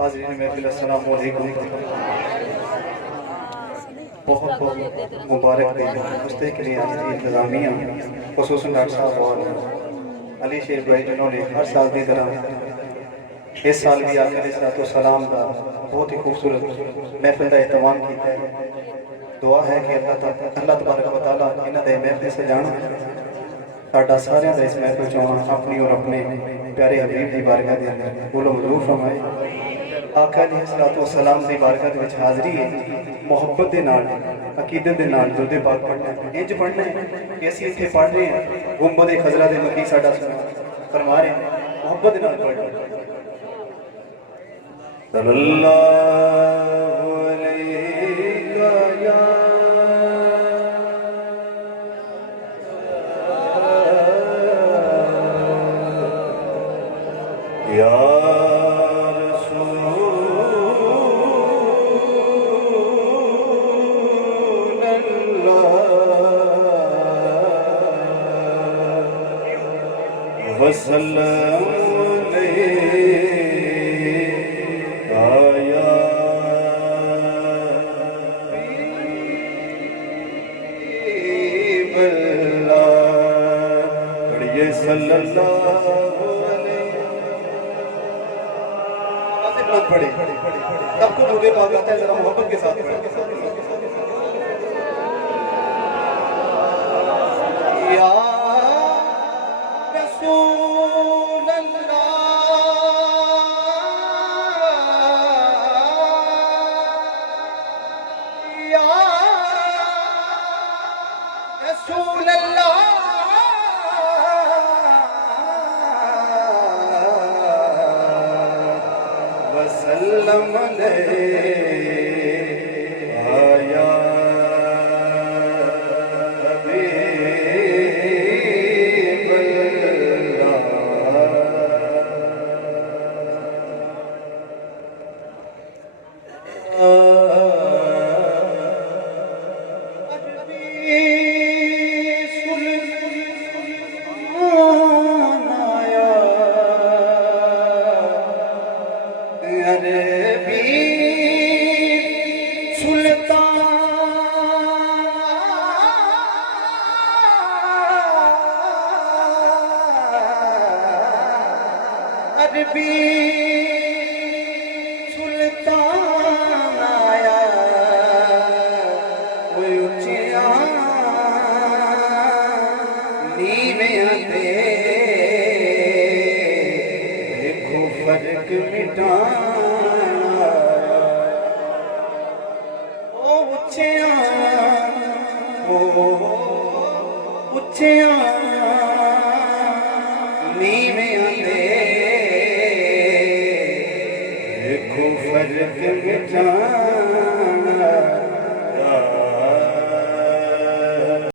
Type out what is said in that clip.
حاضرین محفل السلام علیکم. بہت بہت مبارک دن مستقلی حاضری انتظامیہ خصوصاً ڈاکٹر صاحب اور علی شیر بھائی جنہوں نے ہر سال دی طرح اس سال بھی آخر صلاۃ والسلام کا بہت ہی خوبصورت محفل کا اہتمام کیا ہے. دعا ہے کہ اللہ تبارک و تعالیٰ انہوں نے محفل سے جانا ساڈا سارے کا اس محفل چاہنا اپنی اور اپنے پیارے حبیب کی بارگاہ کے اندر بولو مضبوط فرمائے. آقا علیہ الصلوۃ والسلام کی بارگاہ وچ حاضری ہے محبت دے نال عقیدت دے نال درود پاک پڑھنا ہے. انج پڑھنا ہے کہ اسی اتنے پڑھ رہے ہیں گنبد خضرا دے مکی ساڈا فرما رہے ہیں محبت دے نال پڑھنا ہے. صلی اللہ علیہ یا وسلم آیا بلا پڑھئے صلی اللہ علیہ پڑھے سب کو درود پاک آتا ہے ذرا محبت کے ساتھ یا رسول اللہ یا رسول اللہ وسلم علیہ آیا فرق مٹانا اچھیاں نیویاں دے دیکھو فرق مٹانا